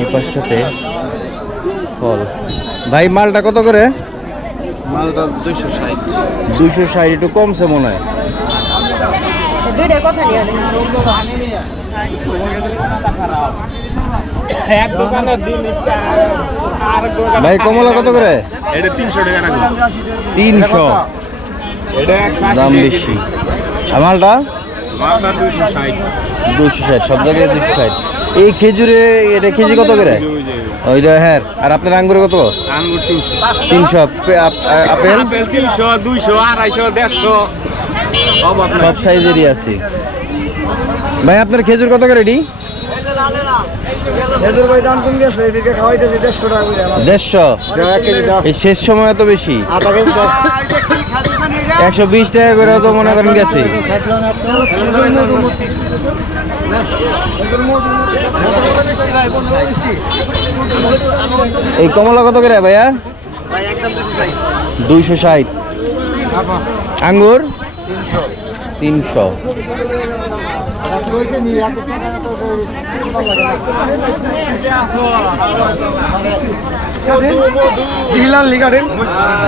এই পাশটাতে ফল। ভাই মালটা কত করে? মালটা দুইশো ষাট। দুইশো ষাট একটু কমছে মনে হয়। দুইটা কথা নিয়ে এক দোকানের দিন ভাই কমলা কত করে? তিনশো টাকা দাম বেশি। আর মালটা? মালটা দুইশো দুশো ষাট সব জায়গায় দুশো ষাট। এই খেজুরে এটা কেজি কত করে? ওইটা হ্যাঁ। আর আপনার আঙ্গুরে কত? আঙ্গুর তিনশো। তিনশো। আপে- আপ- আপেল? আপেল তিনশো দুইশো আড়াইশো দেড়শো। সব সাইজেরই আছে। ভাই আপনার খেজুর কত করে এটি দেড়শো টাকা করে আমার। দেড়শো? এই শেষ সময় এত বেশি। একশো বিশ টাকা করে তো মনে করেন গেছে। এই কমলা কত করে ভাইয়া? দুইশো ষাট। আঙ্গুর? তিনশো।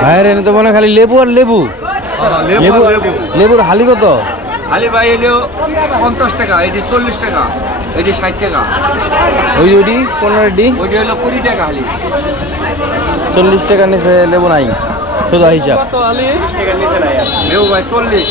ভাইয়ের এনে তো মনে হয় খালি লেবু আর লেবু। লেবু লেবুর হালি কত? হালি ভাই এলেও পঞ্চাশ টাকা এটি চল্লিশ টাকা এটি ষাট টাকা। ওই ওটি ওইটি পনেরোটি ওইটি হলো কুড়ি টাকা হালি। চল্লিশ টাকা নিচে লেবু নাই সোজা হিসাব। লেবু ভাই চল্লিশ।